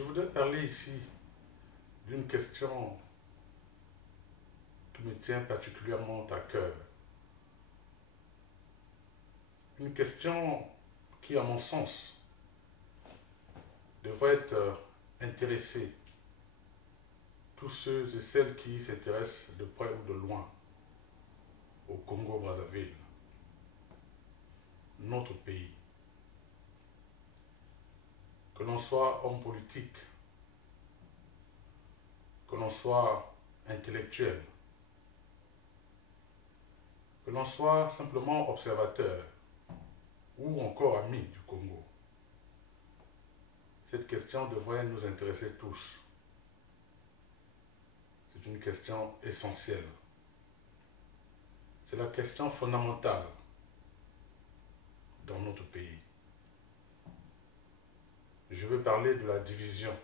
Je voudrais parler ici d'une question qui me tient particulièrement à cœur. Une question qui, à mon sens, devrait intéresser tous ceux et celles qui s'intéressent de près ou de loin au Congo-Brazzaville, notre pays. Que l'on soit homme politique, que l'on soit intellectuel, que l'on soit simplement observateur ou encore ami du Congo. Cette question devrait nous intéresser tous. C'est une question essentielle. C'est la question fondamentale dans notre pays. Je veux parler de la division.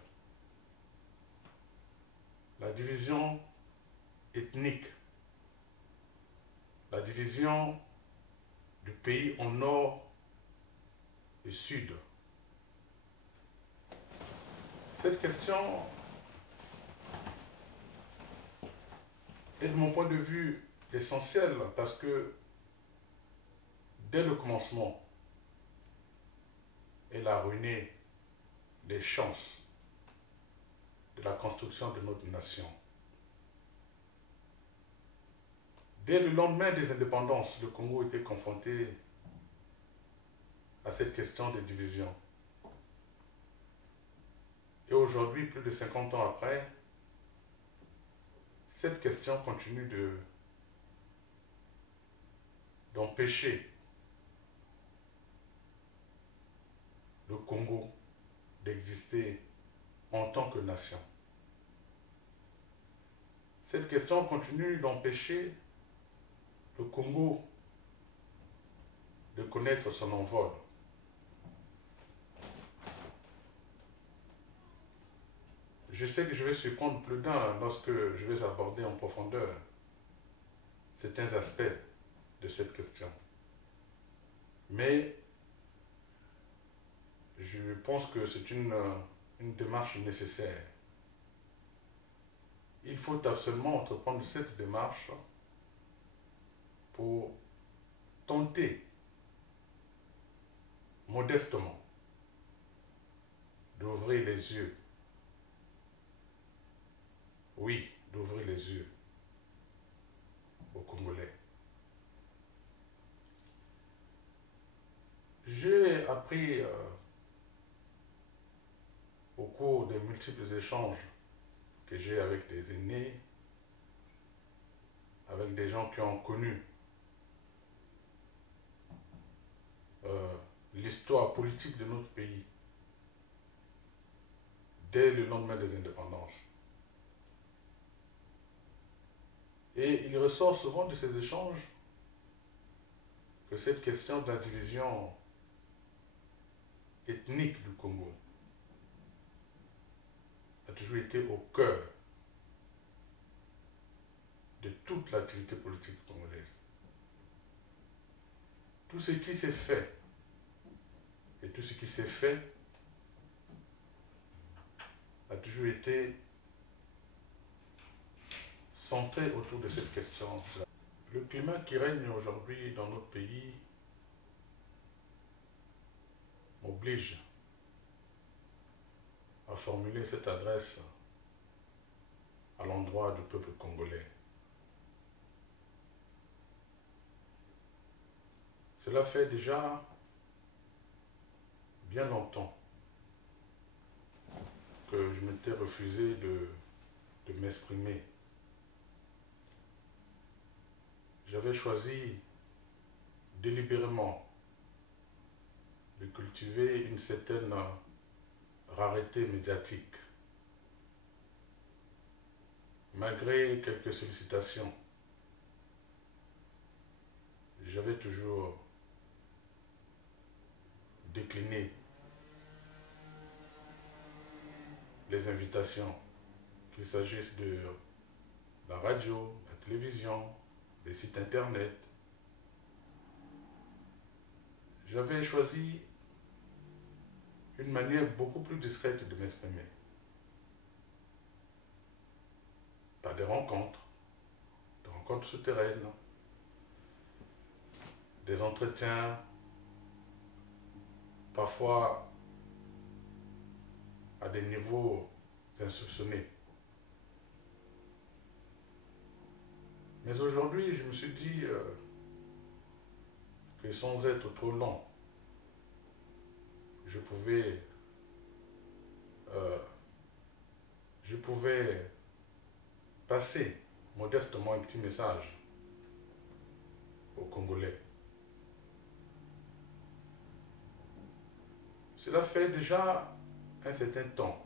La division ethnique. La division du pays en nord et sud. Cette question est de mon point de vue essentielle parce que dès le commencement, elle a ruiné les chances de la construction de notre nation. Dès le lendemain des indépendances, le Congo était confronté à cette question de division. Et aujourd'hui, plus de 50 ans après, cette question continue d'empêcher le Congo d'exister en tant que nation. Cette question continue d'empêcher le Congo de connaître son envol. Je sais que je vais surprendre plus d'un lorsque je vais aborder en profondeur certains aspects de cette question. Mais je pense que c'est une démarche nécessaire. Il faut absolument entreprendre cette démarche pour tenter modestement d'ouvrir les yeux. Oui, d'ouvrir les yeux aux Congolais. J'ai appris au cours des multiples échanges que j'ai avec des aînés, avec des gens qui ont connu l'histoire politique de notre pays dès le lendemain des indépendances. Et il ressort souvent de ces échanges que cette question de la division ethnique du Congo a toujours été au cœur de toute l'activité politique congolaise. Tout ce qui s'est fait et tout ce qui s'est fait a toujours été centré autour de cette question. Le climat qui règne aujourd'hui dans notre pays m'oblige à formuler cette adresse à l'endroit du peuple congolais. Cela fait déjà bien longtemps que je m'étais refusé de m'exprimer. J'avais choisi délibérément de cultiver une certaine rareté médiatique, malgré quelques sollicitations. J'avais toujours décliné les invitations, qu'il s'agisse de la radio, la télévision, des sites internet. J'avais choisi une manière beaucoup plus discrète de m'exprimer. par des rencontres souterraines, des entretiens, parfois à des niveaux insoupçonnés. Mais aujourd'hui, je me suis dit que sans être trop lent, je pouvais passer modestement un petit message aux Congolais. Cela fait déjà un certain temps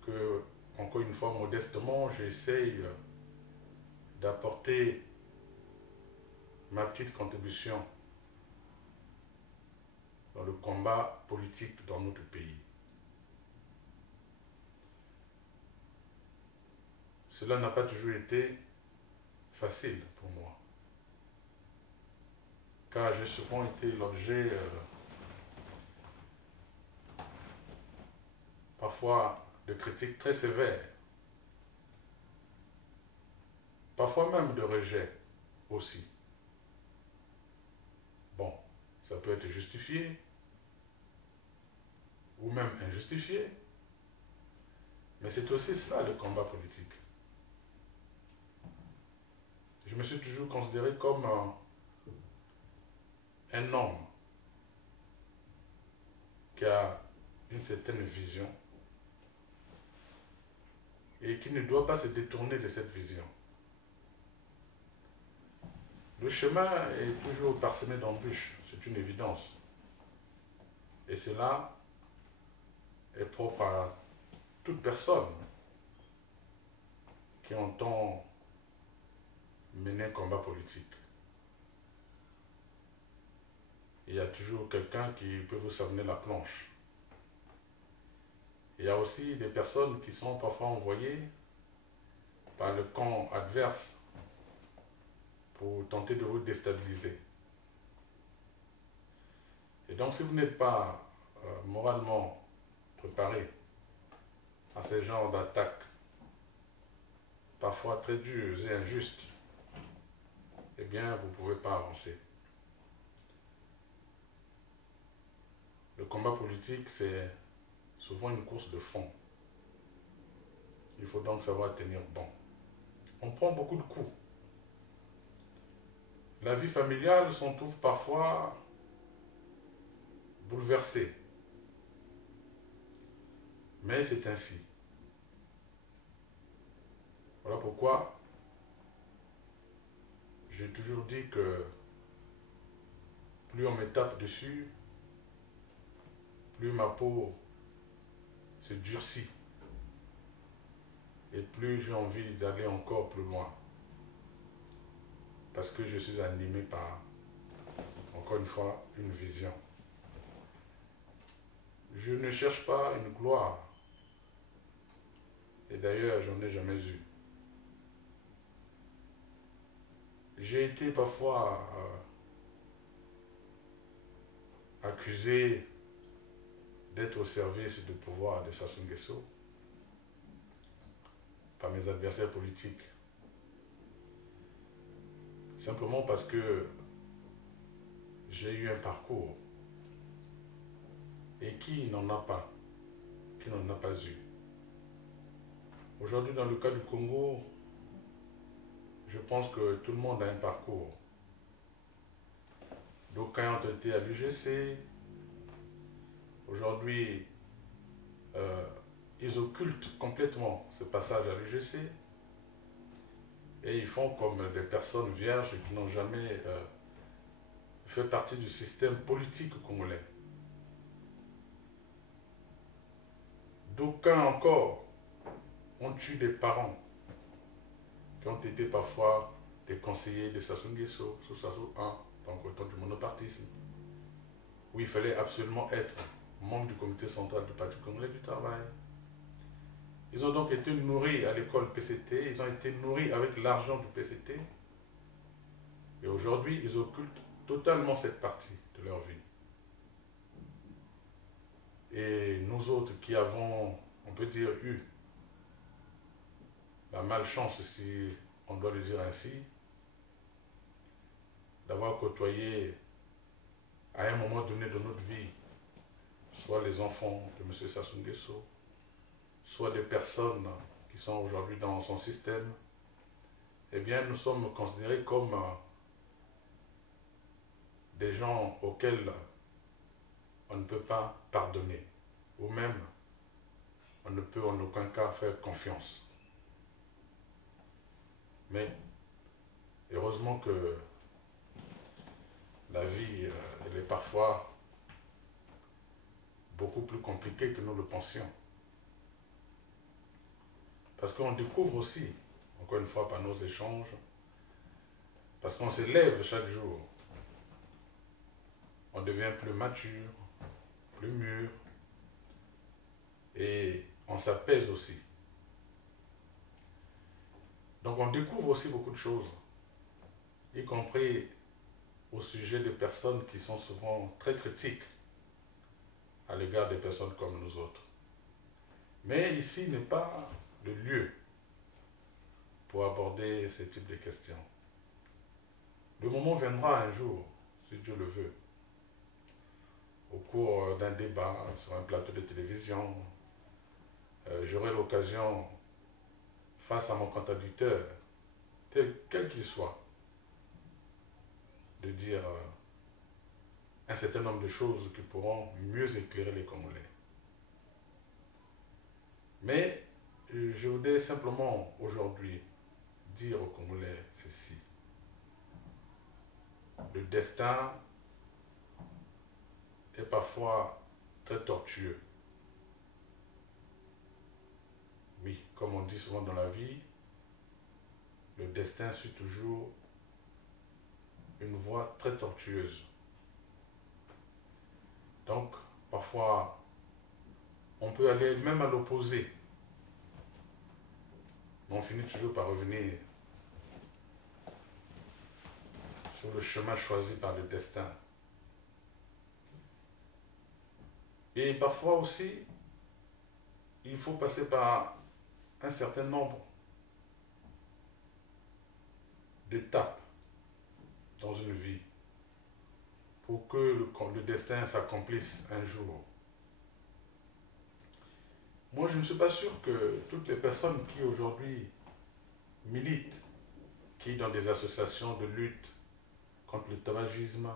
que, encore une fois modestement, j'essaye d'apporter ma petite contribution dans le combat politique dans notre pays. Cela n'a pas toujours été facile pour moi, car j'ai souvent été l'objet parfois de critiques très sévères, parfois même de rejet aussi. Bon, ça peut être justifié ou même injustifié, mais c'est aussi cela le combat politique. Je me suis toujours considéré comme un homme qui a une certaine vision et qui ne doit pas se détourner de cette vision. Le chemin est toujours parsemé d'embûches, c'est une évidence. Et cela est propre à toute personne qui entend mener un combat politique. Il y a toujours quelqu'un qui peut vous savenir la planche. Il y a aussi des personnes qui sont parfois envoyées par le camp adverse pour tenter de vous déstabiliser. Et donc si vous n'êtes pas moralement préparé à ce genre d'attaques, parfois très dures et injustes, eh bien vous ne pouvez pas avancer. Le combat politique, c'est souvent une course de fond. Il faut donc savoir tenir bon. On prend beaucoup de coups. La vie familiale s'en trouve parfois bouleversée. Mais c'est ainsi. Voilà pourquoi j'ai toujours dit que plus on me tape dessus, plus ma peau se durcit et plus j'ai envie d'aller encore plus loin. Parce que je suis animé par, encore une fois, une vision. Je ne cherche pas une gloire. Et d'ailleurs, j'en ai jamais eu. J'ai été parfois accusé d'être au service du pouvoir de Sassou Nguesso par mes adversaires politiques. Simplement parce que j'ai eu un parcours. Et qui n'en a pas? Qui n'en a pas eu? Aujourd'hui, dans le cas du Congo, je pense que tout le monde a un parcours. D'aucuns ont été à l'UGC. Aujourd'hui, ils occultent complètement ce passage à l'UGC. Et ils font comme des personnes vierges qui n'ont jamais fait partie du système politique congolais. D'aucuns encore ont eu des parents qui ont été parfois des conseillers de Sassou Nguesso, sous Sassou 1, donc au temps du monopartisme, où il fallait absolument être membre du comité central du Parti congolais du travail. Ils ont donc été nourris à l'école PCT, ils ont été nourris avec l'argent du PCT, et aujourd'hui ils occultent totalement cette partie de leur vie. Et nous autres qui avons, on peut dire, eu la malchance, si on doit le dire ainsi, d'avoir côtoyé à un moment donné de notre vie, soit les enfants de M. Sassou Nguesso, soit des personnes qui sont aujourd'hui dans son système, eh bien nous sommes considérés comme des gens auxquels on ne peut pas pardonner, ou même on ne peut en aucun cas faire confiance. Mais heureusement que la vie, elle est parfois beaucoup plus compliquée que nous le pensions. Parce qu'on découvre aussi, encore une fois par nos échanges, parce qu'on s'élève chaque jour, on devient plus mature, plus mûr, et on s'apaise aussi. Donc on découvre aussi beaucoup de choses, y compris au sujet de personnes qui sont souvent très critiques à l'égard des personnes comme nous autres. Mais ici n'est pas le lieu pour aborder ce type de questions. Le moment viendra un jour, si Dieu le veut, au cours d'un débat sur un plateau de télévision, j'aurai l'occasion, face à mon contradicteur, quel qu'il soit, de dire un certain nombre de choses qui pourront mieux éclairer les Congolais. Mais je voudrais simplement aujourd'hui dire aux Congolais ceci. Le destin est parfois très tortueux. Oui, comme on dit souvent dans la vie, le destin suit toujours une voie très tortueuse. Donc, parfois, on peut aller même à l'opposé. Mais on finit toujours par revenir sur le chemin choisi par le destin. Et parfois aussi, il faut passer par un certain nombre d'étapes dans une vie pour que le destin s'accomplisse un jour. Moi, je ne suis pas sûr que toutes les personnes qui aujourd'hui militent, qui dans des associations de lutte contre le tabagisme,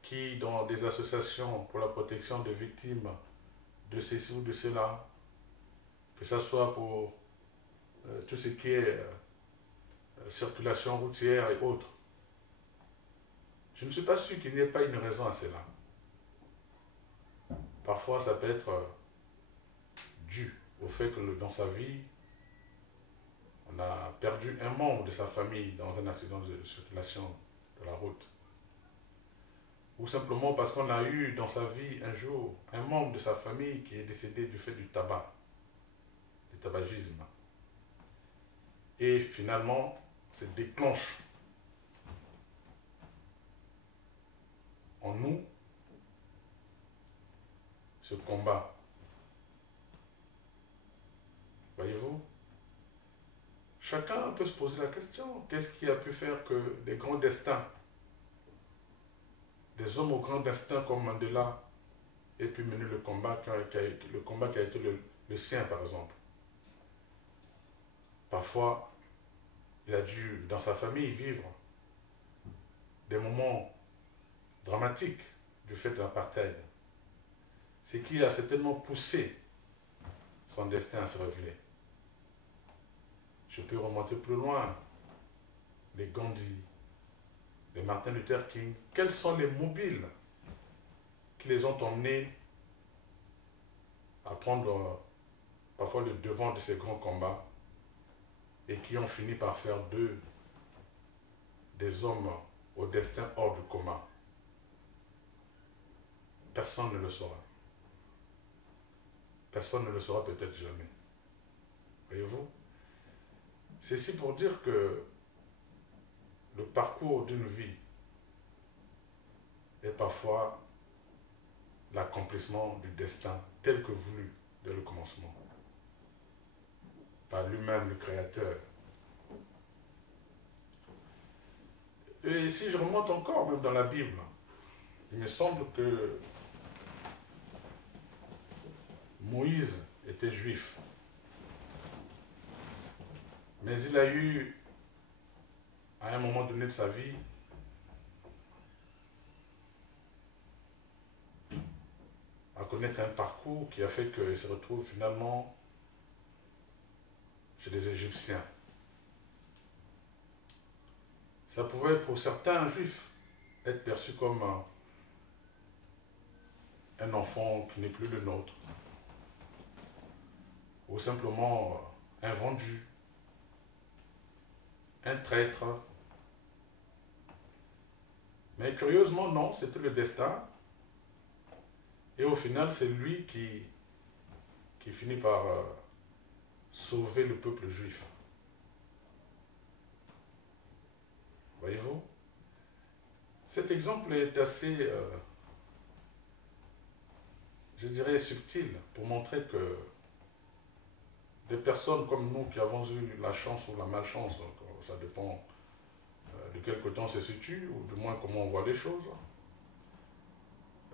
qui dans des associations pour la protection des victimes de ceci ou de cela, que ce soit pour tout ce qui est circulation routière et autres, je ne suis pas sûr qu'il n'y ait pas une raison à cela. Parfois, ça peut être dû au fait que dans sa vie, on a perdu un membre de sa famille dans un accident de circulation de la route. Ou simplement parce qu'on a eu dans sa vie un jour un membre de sa famille qui est décédé du fait du tabac, du tabagisme. Et finalement, ça déclenche en nous ce combat. Voyez-vous? Chacun peut se poser la question, qu'est-ce qui a pu faire que des grands destins, des hommes au grand destin comme Mandela aient pu mener le combat qui a été le sien, par exemple. Parfois, il a dû, dans sa famille, vivre des moments dramatiques du fait de l'apartheid. C'est qu'il a certainement poussé son destin à se révéler. Je peux remonter plus loin. Les Gandhi, les Martin Luther King, quels sont les mobiles qui les ont emmenés à prendre parfois le devant de ces grands combats et qui ont fini par faire d'eux des hommes au destin hors du commun? Personne ne le saura. Personne ne le saura peut-être jamais. Voyez-vous? Ceci pour dire que le parcours d'une vie est parfois l'accomplissement du destin tel que voulu dès le commencement. par lui-même le Créateur. Et si je remonte encore, même dans la Bible, il me semble que Moïse était juif. Mais il a eu, à un moment donné de sa vie, à connaître un parcours qui a fait qu'il se retrouve finalement chez les Égyptiens. Ça pouvait pour certains juifs être perçu comme un enfant qui n'est plus le nôtre, ou simplement un vendu, un traître. Mais curieusement, non, c'était le destin. Et au final, c'est lui qui finit par sauver le peuple juif. Voyez-vous? Cet exemple est assez, je dirais, subtil pour montrer que des personnes comme nous qui avons eu la chance ou la malchance, ça dépend de quel côté on se situe, ou du moins comment on voit les choses,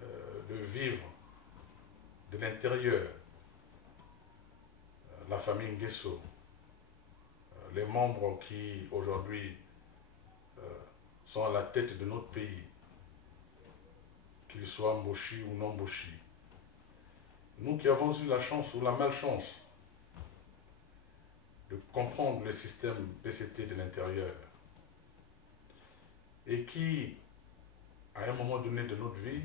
de vivre de l'intérieur la famille Nguesso, les membres qui aujourd'hui sont à la tête de notre pays, qu'ils soient Moshi ou non Moshi. Nous qui avons eu la chance ou la malchance de comprendre le système PCT de l'intérieur et qui, à un moment donné de notre vie,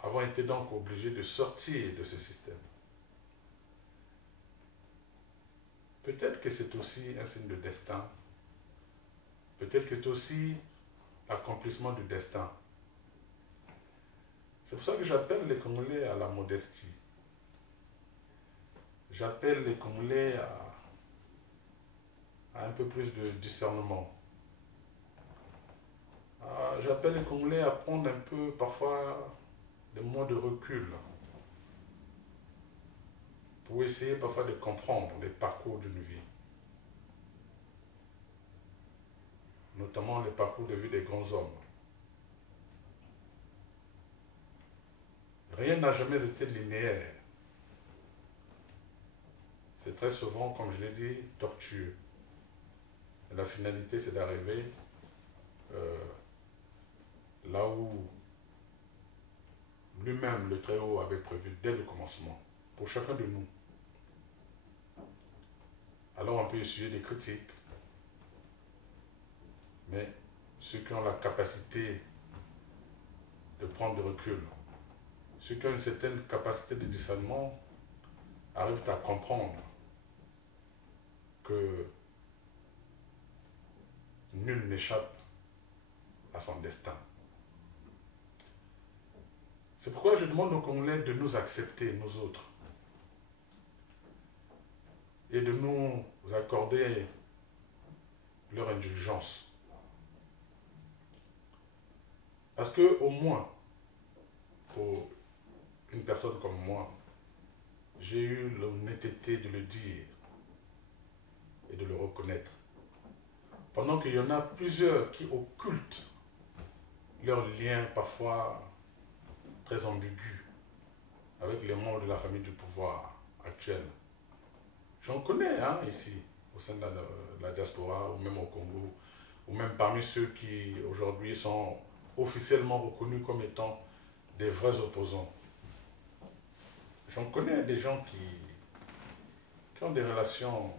avons été donc obligés de sortir de ce système. Peut-être que c'est aussi un signe de destin. Peut-être que c'est aussi l'accomplissement du destin. C'est pour ça que j'appelle les Congolais à la modestie. J'appelle les Congolais à un peu plus de discernement. J'appelle les Congolais à prendre un peu, parfois, des moments de recul pour essayer parfois de comprendre les parcours d'une vie. Notamment les parcours de vie des grands hommes. Rien n'a jamais été linéaire. C'est très souvent, comme je l'ai dit, tortueux. Et la finalité, c'est d'arriver là où lui-même, le Très-Haut, avait prévu dès le commencement, pour chacun de nous. Alors on peut essuyer des critiques, mais ceux qui ont la capacité de prendre du recul, ceux qui ont une certaine capacité de discernement, arrivent à comprendre que nul n'échappe à son destin. C'est pourquoi je demande aux Congolais de nous accepter, nous autres, et de nous accorder leur indulgence. Parce que, au moins, pour une personne comme moi, j'ai eu l'honnêteté de le dire et de le reconnaître. Pendant qu'il y en a plusieurs qui occultent leurs liens parfois très ambigus avec les membres de la famille du pouvoir actuelle. J'en connais ici, au sein de la diaspora, ou même au Congo, ou même parmi ceux qui aujourd'hui sont officiellement reconnus comme étant des vrais opposants. J'en connais des gens qui ont des relations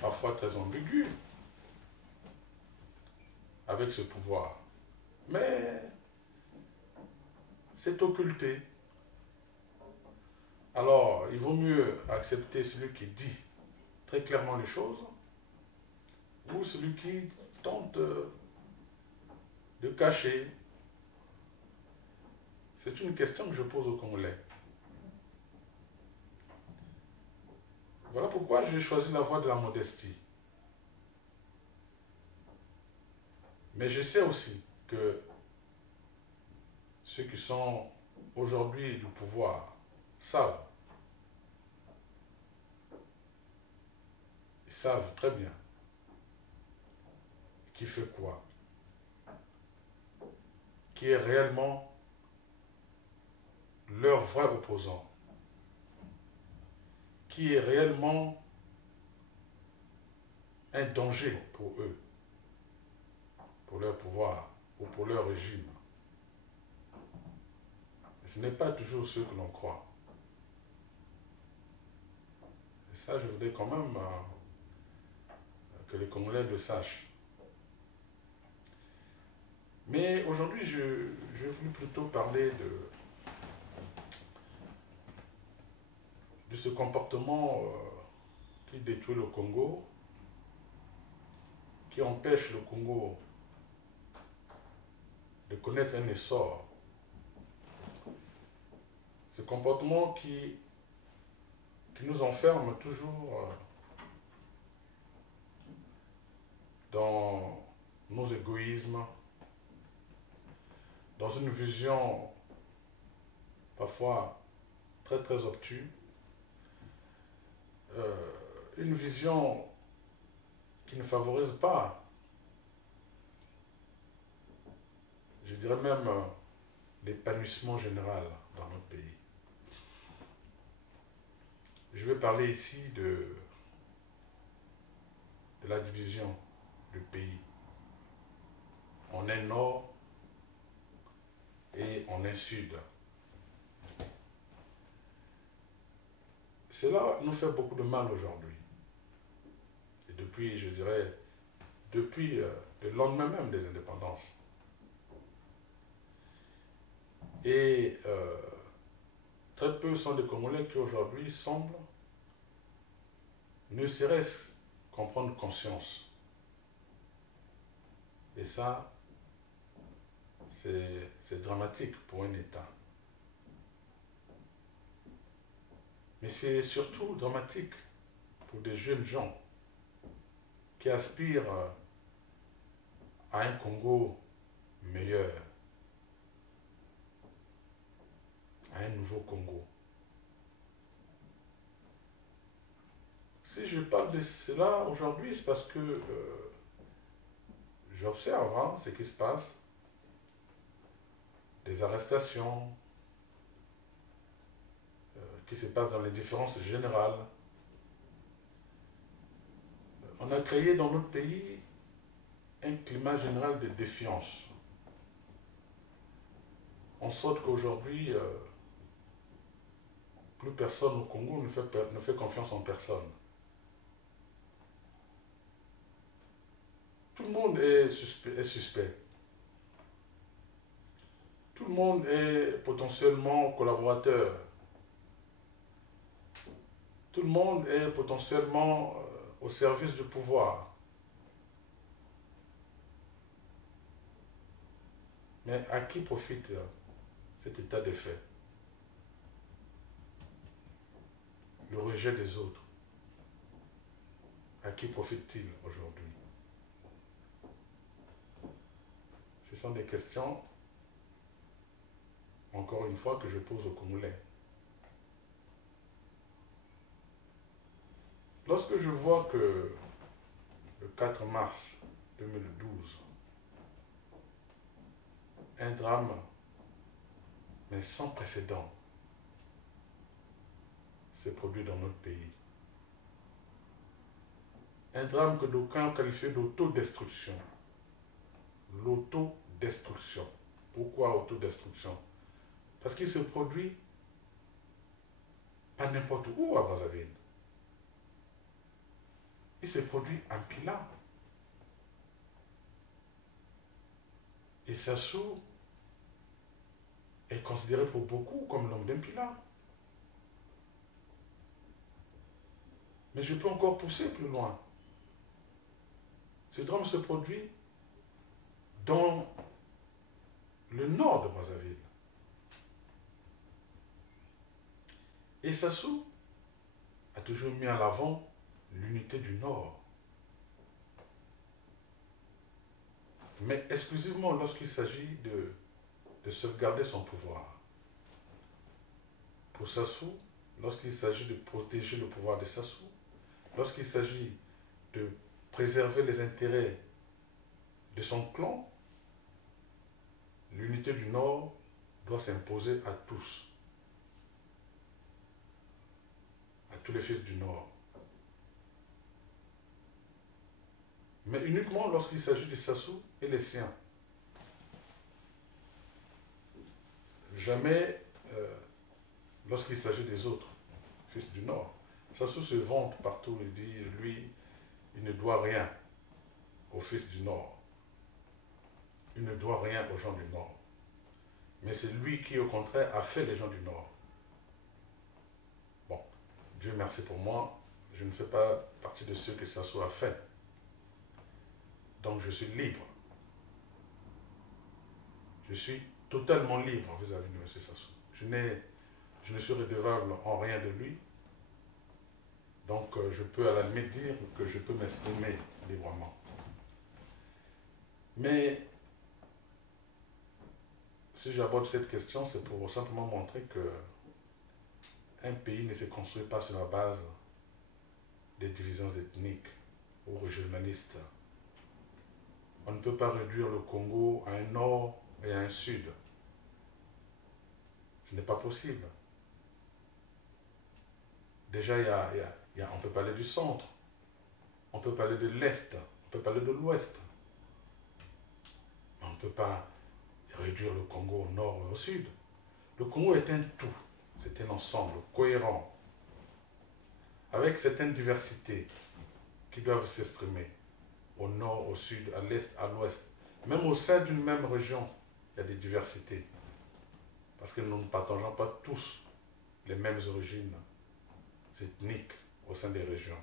parfois très ambiguës avec ce pouvoir. Mais c'est occulté. Alors, il vaut mieux accepter celui qui dit très clairement les choses ou celui qui tente de cacher. C'est une question que je pose aux Congolais. Voilà pourquoi j'ai choisi la voie de la modestie. Mais je sais aussi que ceux qui sont aujourd'hui du pouvoir savent. Ils savent très bien qui fait quoi, qui est réellement leur vrai opposant, qui est réellement un danger pour eux, pour leur pouvoir ou pour leur régime. Et ce n'est pas toujours ce que l'on croit. Et ça, je voudrais quand même que les Congolais le sachent. Mais aujourd'hui, je voulais plutôt parler de ce comportement qui détruit le Congo, qui empêche le Congo de connaître un essor. Ce comportement qui nous enferme toujours dans nos égoïsmes, dans une vision parfois très très obtuse, une vision qui ne favorise pas, je dirais même, l'épanouissement général dans notre pays. Je vais parler ici de la division du pays en un nord et en un sud. Cela nous fait beaucoup de mal aujourd'hui. Et depuis, je dirais, depuis le lendemain même des indépendances. Et très peu sont des Congolais qui aujourd'hui semblent ne serait-ce qu'en prendre conscience. Et ça, c'est dramatique pour un État. Mais c'est surtout dramatique pour des jeunes gens qui aspirent à un Congo meilleur, à un nouveau Congo. Si je parle de cela aujourd'hui, c'est parce que j'observe ce qui se passe, des arrestations qui se passent dans les différences générales. On a créé dans notre pays un climat général de défiance. En sorte qu'aujourd'hui, plus personne au Congo ne fait confiance en personne. Tout le monde est suspect. Tout le monde est potentiellement collaborateur. Tout le monde est potentiellement au service du pouvoir. Mais à qui profite cet état de fait? Le rejet des autres. À qui profite-t-il aujourd'hui? Ce sont des questions, encore une fois, que je pose aux Congolais. Lorsque je vois que le 4 mars 2012, un drame, mais sans précédent, s'est produit dans notre pays. Un drame que d'aucuns qualifient d'autodestruction. L'autodestruction. Pourquoi autodestruction? Parce qu'il se produit pas n'importe où à Brazzaville. Il se produit en Pilat. Et Sassou est considéré pour beaucoup comme l'homme d'un Pilat. Mais je peux encore pousser plus loin. Ce drame se produit dans le nord de Brazzaville. Et Sassou a toujours mis en avant l'unité du Nord. Mais exclusivement lorsqu'il s'agit de sauvegarder son pouvoir. pour Sassou, lorsqu'il s'agit de protéger le pouvoir de Sassou, lorsqu'il s'agit de préserver les intérêts de son clan, l'unité du Nord doit s'imposer à tous les fils du Nord. Mais uniquement lorsqu'il s'agit de Sassou et les siens. Jamais lorsqu'il s'agit des autres, fils du Nord. Sassou se vante partout et dit, lui, il ne doit rien aux fils du Nord. Il ne doit rien aux gens du Nord. Mais c'est lui qui, au contraire, a fait les gens du Nord. Bon, Dieu merci pour moi, je ne fais pas partie de ceux que Sassou a fait. Donc je suis libre. Je suis totalement libre vis-à-vis de M. Sassou. Je ne suis redevable en rien de lui. Donc je peux à la limite dire que je peux m'exprimer librement. Mais si j'aborde cette question, c'est pour simplement montrer que un pays ne se construit pas sur la base des divisions ethniques ou régionalistes. On ne peut pas réduire le Congo à un nord et à un sud. Ce n'est pas possible. Déjà, on peut parler du centre, on peut parler de l'Est, on peut parler de l'Ouest. Mais on ne peut pas réduire le Congo au nord et au sud. Le Congo est un tout, c'est un ensemble cohérent, avec certaines diversités qui doivent s'exprimer au nord, au sud, à l'est, à l'ouest. Même au sein d'une même région, il y a des diversités. Parce que nous ne partageons pas tous les mêmes origines ethniques au sein des régions.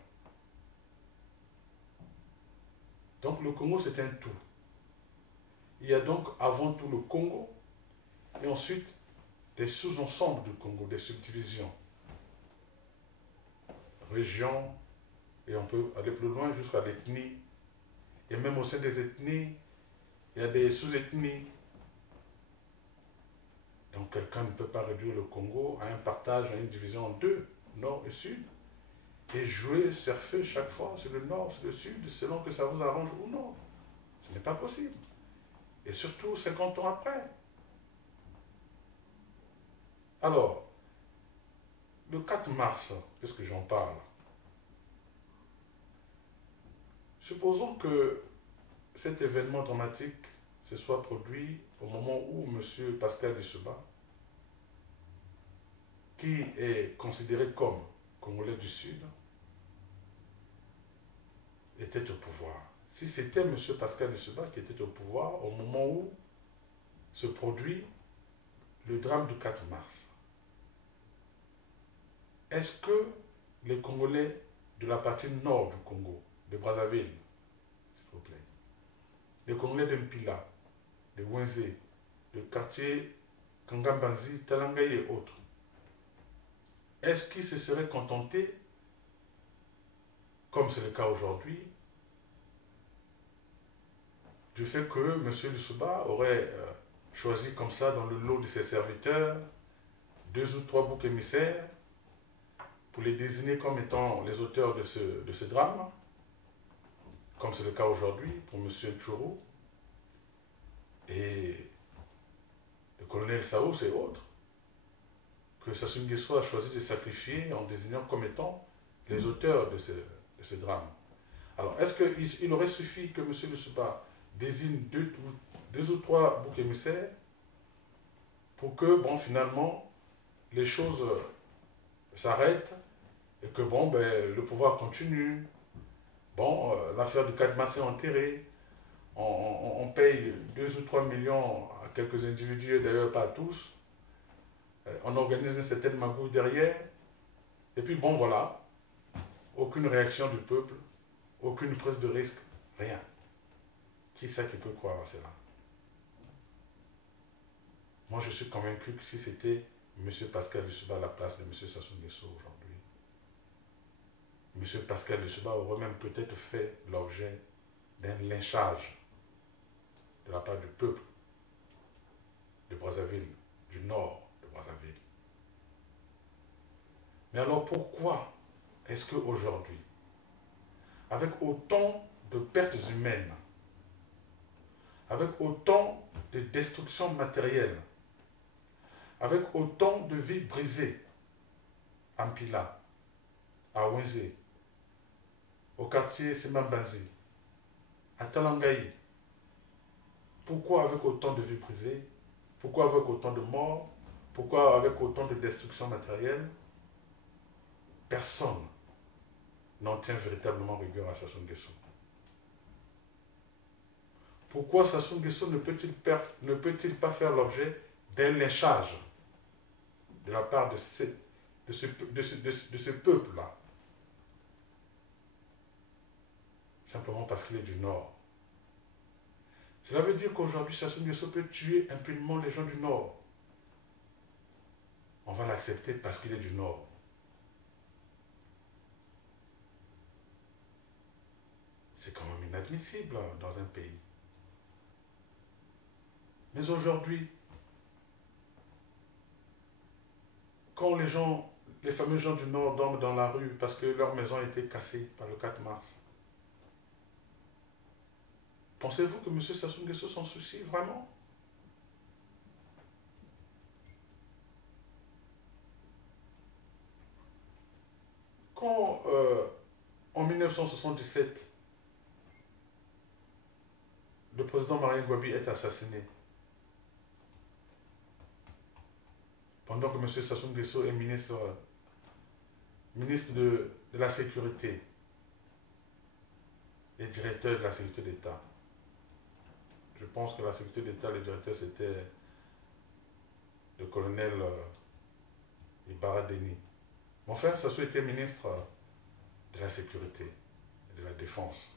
Donc le Congo, c'est un tout. Il y a donc avant tout le Congo, et ensuite des sous-ensembles du Congo, des subdivisions. Régions, et on peut aller plus loin jusqu'à l'ethnie. Et même au sein des ethnies, il y a des sous-ethnies. Donc quelqu'un ne peut pas réduire le Congo à un partage, à une division en deux, nord et sud, et jouer, surfer chaque fois sur le nord, sur le sud, selon que ça vous arrange ou non. Ce n'est pas possible. Et surtout 50 ans après. Alors, le 4 mars, puisque j'en parle, supposons que cet événement dramatique se soit produit au moment où M. Pascal Lissouba, qui est considéré comme Congolais du Sud, était au pouvoir. Si c'était M. Pascal Lissouba qui était au pouvoir au moment où se produit le drame du 4 mars, est-ce que les Congolais de la partie nord du Congo, de Brazzaville, s'il vous plaît, les Congolais de Mpila, de Wenze, de quartier Kangambanzi, Talangaï et autres, est-ce qu'ils se seraient contentés, comme c'est le cas aujourd'hui, du fait que M. Lissouba aurait choisi comme ça dans le lot de ses serviteurs 2 ou 3 boucs émissaires pour les désigner comme étant les auteurs de ce drame, comme c'est le cas aujourd'hui pour M. Tchourou et le colonel Sao et autres, que Sassou Nguesso a choisi de sacrifier en désignant comme étant les auteurs de ce drame. Alors, est-ce qu'il aurait suffi que M. Lissouba désigne 2 ou 3 boucs émissaires pour que, bon, finalement, les choses s'arrêtent et que, bon, ben, le pouvoir continue. Bon, l'affaire du 4 mars est enterrée. On paye 2 ou 3 millions à quelques individus, d'ailleurs pas à tous. On organise une certaine magouille derrière. Et puis, bon, voilà. Aucune réaction du peuple, aucune prise de risque, rien. Qui c'est qui peut croire à cela? Moi, je suis convaincu que si c'était M. Pascal Lissouba à la place de M. Sassou Nguesso aujourd'hui, M. Pascal Lissouba aurait même peut-être fait l'objet d'un lynchage de la part du peuple de Brazzaville, du nord de Brazzaville. Mais alors pourquoi est-ce qu'aujourd'hui, avec autant de pertes humaines, avec autant de destruction matérielle, avec autant de vies brisées, à Mpila, à Wenze, au quartier Semambanzi, à Talangaï, pourquoi avec autant de vies brisées, pourquoi avec autant de morts, pourquoi avec autant de destruction matérielle, personne n'en tient véritablement rigueur à Sassou Nguesso? Pourquoi Sassou Nguesso ne peut-il pas faire l'objet d'un lynchage de la part de ce peuple-là? Simplement parce qu'il est du Nord. Cela veut dire qu'aujourd'hui, Sassou Nguesso peut tuer impunément les gens du Nord. On va l'accepter parce qu'il est du Nord. C'est quand même inadmissible dans un pays. Mais aujourd'hui, quand les fameux gens du Nord dorment dans la rue parce que leur maison a été cassée par le 4 mars, pensez-vous que M. Sassou Nguesso s'en soucie vraiment? Quand, en 1977, le président Marien Ngouabi est assassiné, pendant que M. Sassou Nguesso est ministre de la Sécurité et directeur de la Sécurité d'État. Je pense que la Sécurité d'État, le directeur, c'était le colonel Ibarra Denis. Mon frère Sassou était ministre de la Sécurité et de la Défense.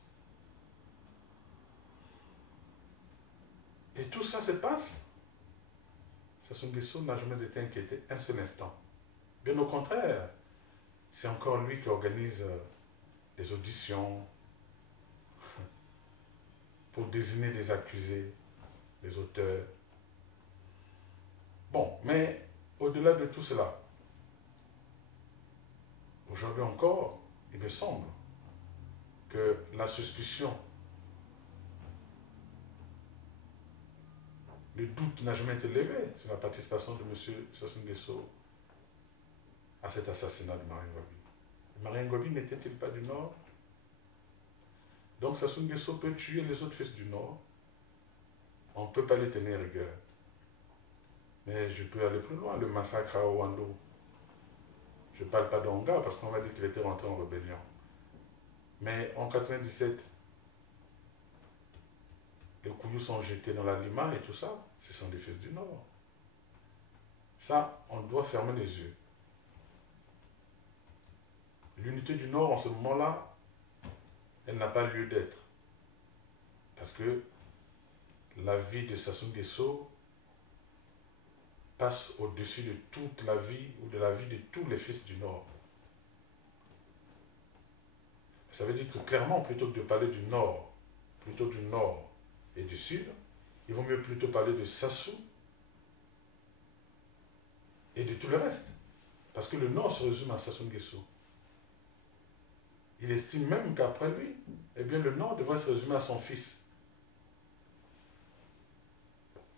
Et tout ça se passe. Sassou Nguesso n'a jamais été inquiété un seul instant. Bien au contraire, c'est encore lui qui organise des auditions pour désigner des accusés, des auteurs. Bon, mais au-delà de tout cela, aujourd'hui encore, il me semble que la suspicion, le doute n'a jamais été levé sur la participation de M. Sassou Nguesso à cet assassinat de Marien Ngouabi. Marien Ngouabi n'était-il pas du Nord? Donc Sassou Nguesso peut tuer les autres fils du Nord. On ne peut pas les tenir rigueur. Mais je peux aller plus loin. Le massacre à Ouando. Je ne parle pas d'Onga parce qu'on va dire qu'il était rentré en rébellion. Mais en 97, les couillous sont jetés dans la Lima et tout ça. Ce sont des fils du Nord. Ça, on doit fermer les yeux. L'unité du Nord, en ce moment-là, elle n'a pas lieu d'être. Parce que la vie de Sassou Nguesso passe au-dessus de toute la vie ou de la vie de tous les fils du Nord. Ça veut dire que clairement, plutôt que de parler du Nord et du Sud, il vaut mieux plutôt parler de Sassou et de tout le reste. Parce que le Nord se résume à Sassou Nguesso. Il estime même qu'après lui, eh bien, le Nord devrait se résumer à son fils.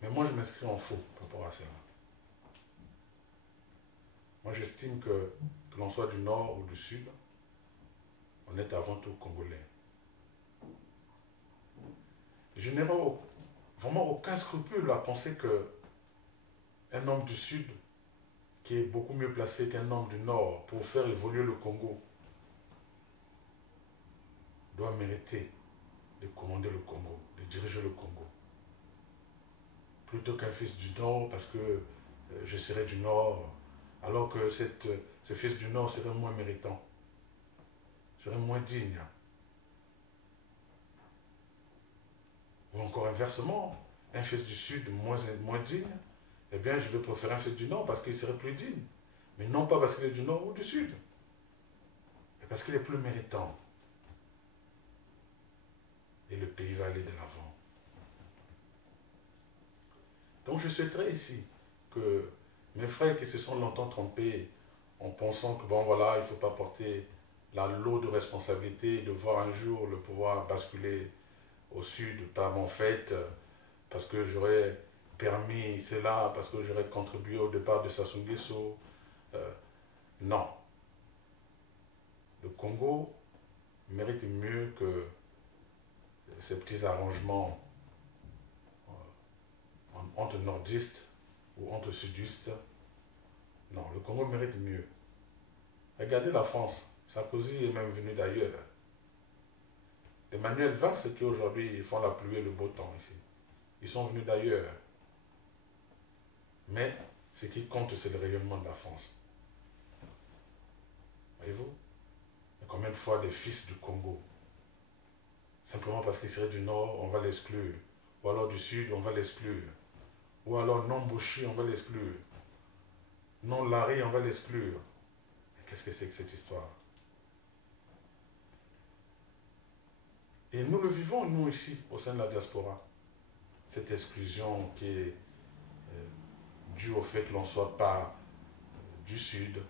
Mais moi, je m'inscris en faux par rapport à cela. Moi, j'estime que l'on soit du Nord ou du Sud, on est avant tout Congolais. Je n'ai vraiment aucun scrupule à penser qu'un homme du Sud, qui est beaucoup mieux placé qu'un homme du Nord pour faire évoluer le Congo, doit mériter de commander le Congo, de diriger le Congo. Plutôt qu'un fils du Nord, parce que je serais du Nord, alors que ce fils du Nord serait moins méritant, serait moins digne. Ou encore inversement, un fils du Sud moins digne, eh bien je vais préférer un fils du Nord parce qu'il serait plus digne. Mais non pas parce qu'il est du Nord ou du Sud, mais parce qu'il est plus méritant. Et le pays va aller de l'avant. Donc je souhaiterais ici que mes frères qui se sont longtemps trompés en pensant que bon voilà, il ne faut pas porter la lourde responsabilité de voir un jour le pouvoir basculer au sud par mon fait, parce que j'aurais permis cela, parce que j'aurais contribué au départ de Sassou Nguesso. Non. Le Congo mérite mieux que ces petits arrangements entre nordistes ou entre sudistes. Non, le Congo mérite mieux. Regardez la France. Sarkozy est même venu d'ailleurs. Emmanuel Valls, c'est qu'aujourd'hui ils font la pluie et le beau temps ici. Ils sont venus d'ailleurs. Mais ce qui compte, c'est le rayonnement de la France. Voyez-vous? Il y a combien de fois des fils du Congo, simplement parce qu'ils seraient du Nord, on va l'exclure. Ou alors du Sud, on va l'exclure. Ou alors non Bouchi, on va l'exclure. Non Larry, on va l'exclure. Qu'est-ce que c'est que cette histoire? Et nous le vivons, nous, ici, au sein de la diaspora. Cette exclusion qui est due au fait que l'on ne soit pas du Sud.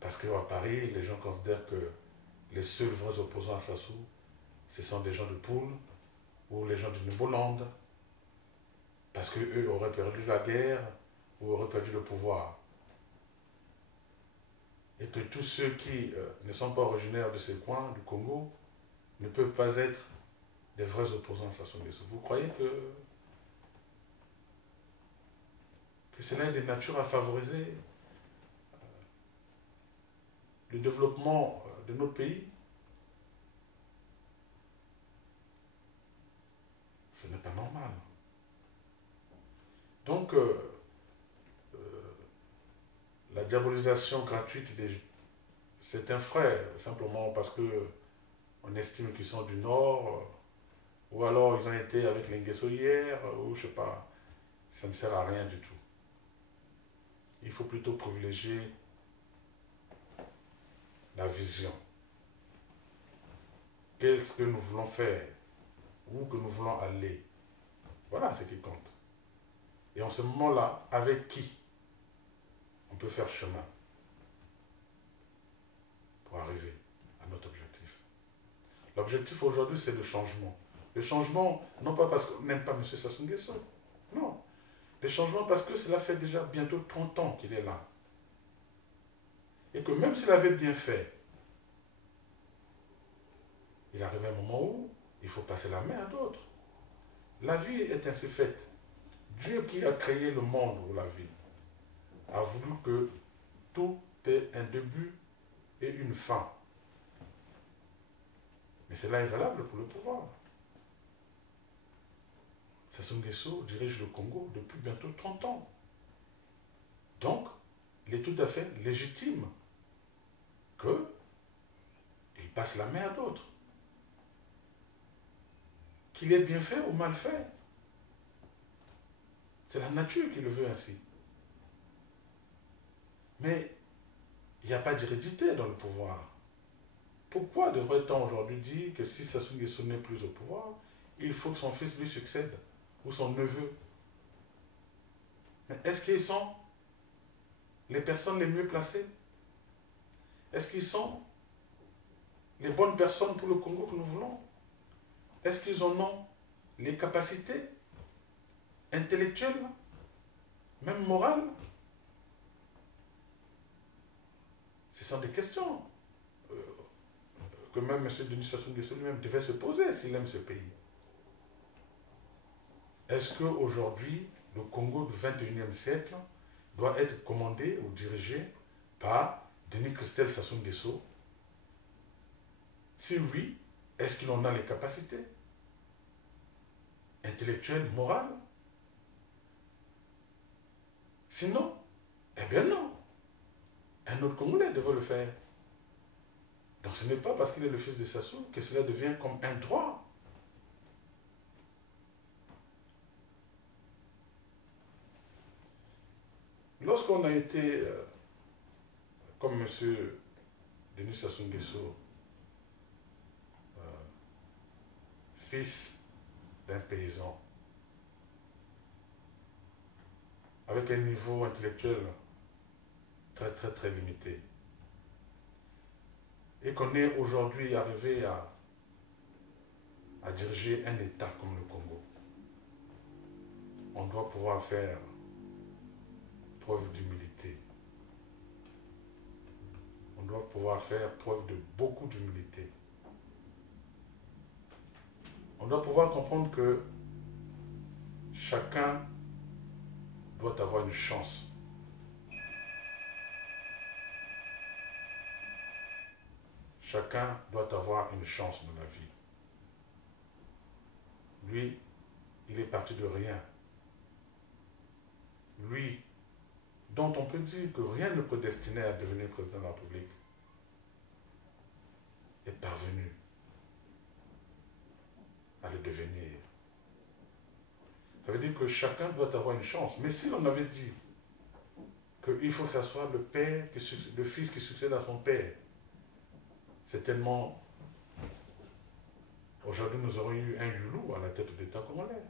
Parce qu'à Paris, les gens considèrent que les seuls vrais opposants à Sassou, ce sont des gens de Poule ou les gens du Nouveau-Land. Parce qu'eux auraient perdu la guerre ou auraient perdu le pouvoir. Et que tous ceux qui ne sont pas originaires de ces coins du Congo ne peuvent pas être des vrais opposants à Sassou Nguesso. Vous croyez que cela est de nature à favoriser le développement de notre pays? Ce n'est pas normal. Donc, la diabolisation gratuite de certains frères, simplement parce qu'on estime qu'ils sont du Nord, ou alors ils ont été avec les Nguesso hier, ou je ne sais pas, ça ne sert à rien du tout. Il faut plutôt privilégier la vision. Qu'est-ce que nous voulons faire? Où que nous voulons aller? Voilà ce qui compte. Et en ce moment-là, avec qui on peut faire chemin pour arriver à notre objectif? L'objectif aujourd'hui, c'est le changement. Le changement, non pas parce qu'on n'aime pas M. Sassou Nguesso, non. Le changement parce que cela fait déjà bientôt 30 ans qu'il est là. Et que même s'il avait bien fait, il arrive un moment où il faut passer la main à d'autres. La vie est ainsi faite. Dieu qui a créé le monde ou la vie a voulu que tout ait un début et une fin. Mais cela est valable pour le pouvoir. Sassou Nguesso dirige le Congo depuis bientôt 30 ans. Donc, il est tout à fait légitime qu'il passe la main à d'autres. Qu'il ait bien fait ou mal fait. C'est la nature qui le veut ainsi. Mais il n'y a pas d'hérédité dans le pouvoir. Pourquoi devrait-on aujourd'hui dire que si Sassou Nguesso n'est plus au pouvoir, il faut que son fils lui succède, ou son neveu? Mais est-ce qu'ils sont les personnes les mieux placées? Est-ce qu'ils sont les bonnes personnes pour le Congo que nous voulons? Est-ce qu'ils en ont les capacités intellectuelles, même morales? Ce sont des questions que même M. Denis Sassou Nguesso lui-même devait se poser s'il aime ce pays. Est-ce qu'aujourd'hui, le Congo du XXIe siècle doit être commandé ou dirigé par Denis Christel Sassou Nguesso? Si oui, est-ce qu'il en a les capacités intellectuelles, morales? Sinon, eh bien non. Un autre Congolais devrait le faire. Donc ce n'est pas parce qu'il est le fils de Sassou que cela devient comme un droit. Lorsqu'on a été, comme M. Denis Sassou Nguesso, fils d'un paysan, avec un niveau intellectuel très très très limité. Et qu'on est aujourd'hui arrivé à diriger un État comme le Congo, on doit pouvoir faire preuve d'humilité. On doit pouvoir faire preuve de beaucoup d'humilité. On doit pouvoir comprendre que chacun doit avoir une chance. Chacun doit avoir une chance dans la vie. Lui, il est parti de rien. Lui, dont on peut dire que rien ne peut destiner à devenir président de la République, est parvenu à le devenir. Ça veut dire que chacun doit avoir une chance. Mais si l'on avait dit qu'il faut que ce soit le père, le fils qui succède à son père, certainement, aujourd'hui nous aurions eu un Yulou à la tête de l'État congolais.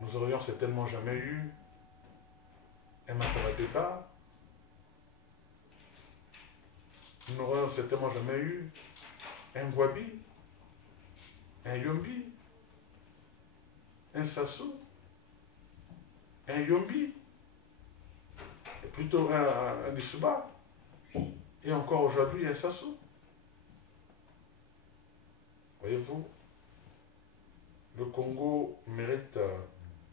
Nous aurions certainement jamais eu un Massara Débat. Nous n'aurions certainement jamais eu un Gwabi, un Yombi, un Sassou, un Yombi, et plutôt un Isuba, et encore aujourd'hui un Sassou. Voyez-vous, le Congo mérite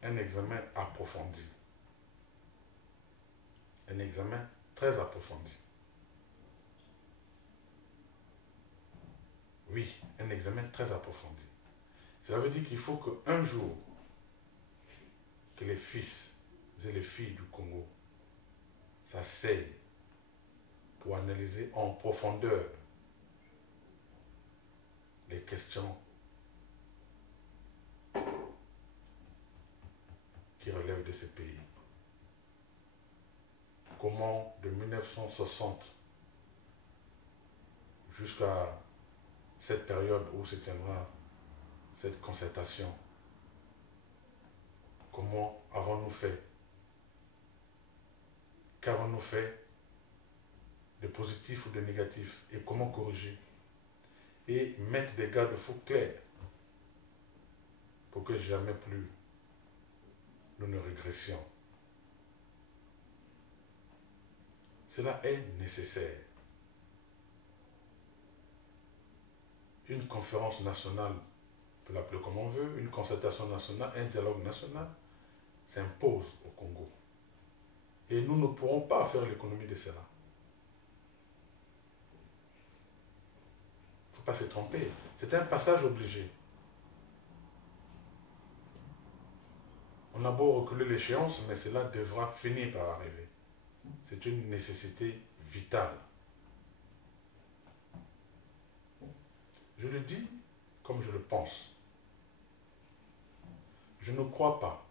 un examen approfondi. Un examen très approfondi. Oui, un examen très approfondi. Cela veut dire qu'il faut qu'un jour, que les fils et les filles du Congo s'asseyent pour analyser en profondeur les questions qui relèvent de ce pays. Comment, de 1960 jusqu'à cette période où se tiendra cette concertation, comment avons-nous fait? Qu'avons-nous fait de positif ou de négatif? Et comment corriger? Et mettre des garde-fous clairs pour que jamais plus nous ne régressions. Cela est nécessaire. Une conférence nationale, on peut l'appeler comme on veut, une concertation nationale, un dialogue national s'impose au Congo. Et nous ne pourrons pas faire l'économie de cela. Il ne faut pas se tromper. C'est un passage obligé. On a beau reculer l'échéance, mais cela devra finir par arriver. C'est une nécessité vitale. Je le dis comme je le pense. Je ne crois pas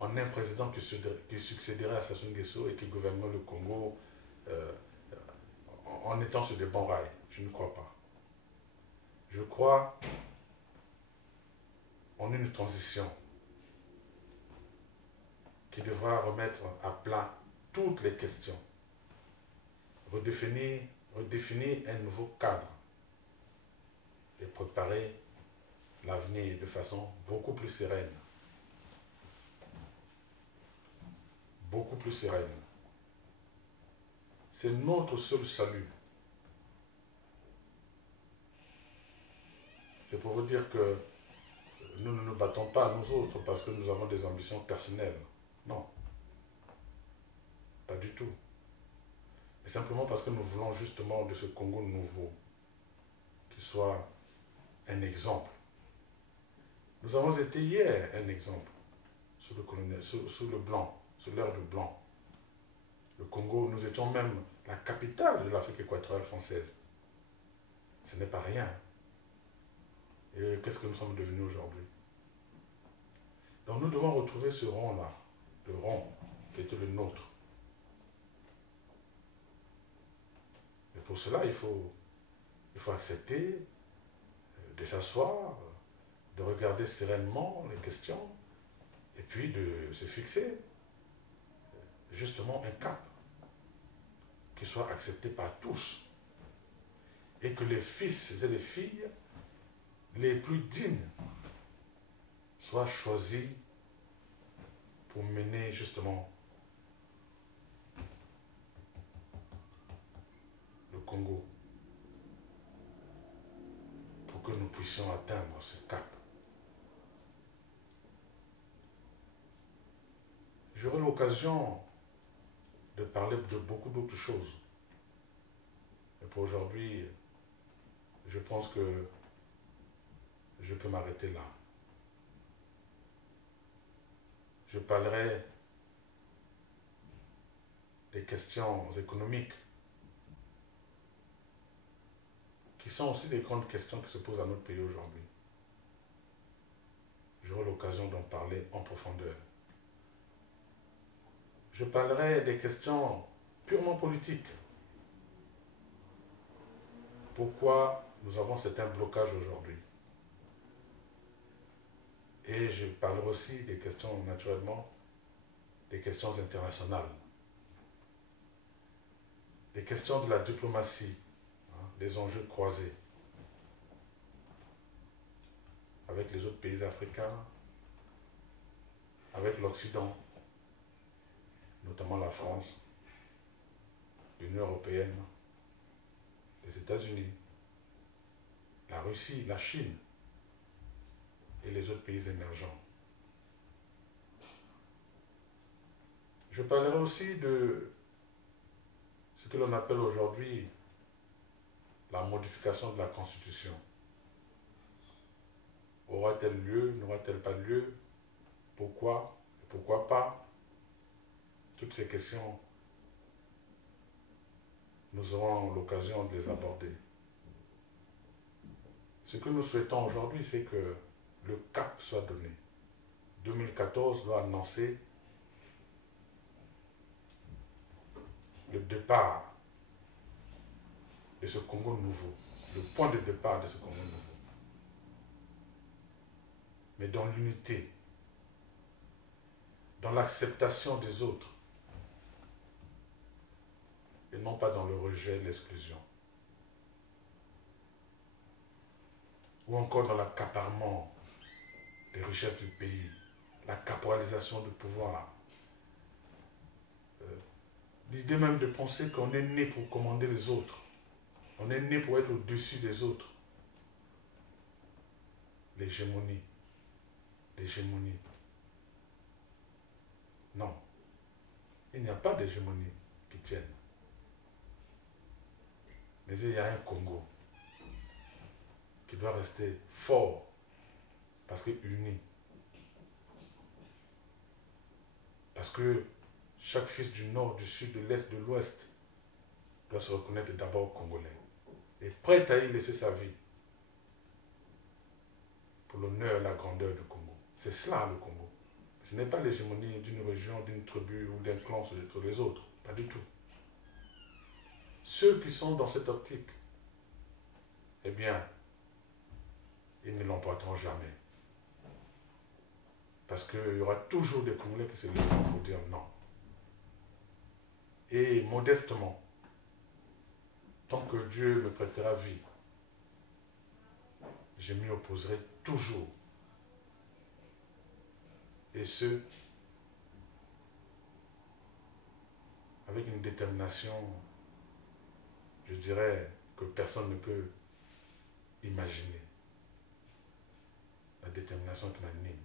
en un président qui succéderait à Sassou Nguesso et qui gouvernerait le Congo en étant sur des bons rails. Je ne crois pas. Je crois en une transition qui devra remettre à plat toutes les questions, redéfinir un nouveau cadre et préparer l'avenir de façon beaucoup plus sereine. Beaucoup plus sereine. C'est notre seul salut. C'est pour vous dire que nous ne nous battons pas nous autres parce que nous avons des ambitions personnelles. Non. Pas du tout. Et simplement parce que nous voulons justement de ce Congo nouveau, qui soit un exemple. Nous avons été hier un exemple sous le colonial, sous le blanc, sous l'ère du blanc. Le Congo, nous étions même la capitale de l'Afrique équatoriale française. Ce n'est pas rien. Et qu'est-ce que nous sommes devenus aujourd'hui? Donc nous devons retrouver ce rond-là, le rond qui était le nôtre. Et pour cela, il faut accepter de s'asseoir, de regarder sereinement les questions, et puis de se fixer justement un cap qui soit accepté par tous et que les fils et les filles les plus dignes soient choisis pour mener justement le Congo, pour que nous puissions atteindre ce cap. J'aurai l'occasion de parler de beaucoup d'autres choses. Mais pour aujourd'hui, je pense que je peux m'arrêter là. Je parlerai des questions économiques, qui sont aussi des grandes questions qui se posent à notre pays aujourd'hui. J'aurai l'occasion d'en parler en profondeur. Je parlerai des questions purement politiques. Pourquoi nous avons certains blocages aujourd'hui? Et je parlerai aussi des questions, naturellement, des questions internationales. Des questions de la diplomatie, des enjeux croisés avec les autres pays africains, avec l'Occident, notamment la France, l'Union européenne, les États-Unis, la Russie, la Chine et les autres pays émergents. Je parlerai aussi de ce que l'on appelle aujourd'hui la modification de la Constitution. Aura-t-elle lieu? N'aura-t-elle pas lieu? Pourquoi? Pourquoi pas? Toutes ces questions, nous aurons l'occasion de les aborder. Ce que nous souhaitons aujourd'hui, c'est que le cap soit donné. 2014 doit annoncer le départ de ce Congo nouveau, le point de départ de ce Congo nouveau. Mais dans l'unité, dans l'acceptation des autres, et non pas dans le rejet, l'exclusion. Ou encore dans l'accaparement des richesses du pays, la caporalisation du pouvoir. L'idée même de penser qu'on est né pour commander les autres. On est né pour être au-dessus des autres. L'hégémonie. L'hégémonie. Non. Il n'y a pas d'hégémonie qui tienne. Mais il y a un Congo qui doit rester fort parce que uni. Parce que chaque fils du nord, du sud, de l'est, de l'ouest doit se reconnaître d'abord congolais et prêt à y laisser sa vie pour l'honneur et la grandeur du Congo. C'est cela le Congo. Ce n'est pas l'hégémonie d'une région, d'une tribu ou d'un clan sur les autres. Pas du tout. Ceux qui sont dans cette optique, eh bien, ils ne l'emporteront jamais. Parce qu'il y aura toujours des Congolais qui se lèveront pour dire non. Et modestement, tant que Dieu me prêtera vie, je m'y opposerai toujours. Et ce, avec une détermination, je dirais, que personne ne peut imaginer. La détermination qui m'anime.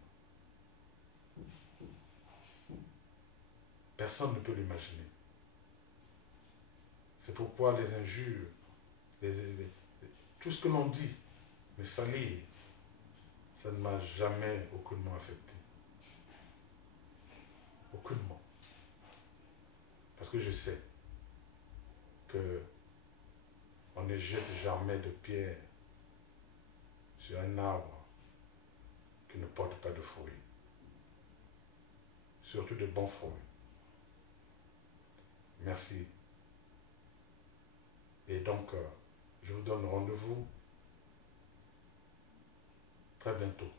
Personne ne peut l'imaginer. C'est pourquoi les injures, tout ce que l'on dit, me salir, ça ne m'a jamais aucunement affecté. Aucunement. Parce que je sais que on ne jette jamais de pierre sur un arbre qui ne porte pas de fruits. Surtout de bons fruits. Merci. Et donc, je vous donne rendez-vous très bientôt.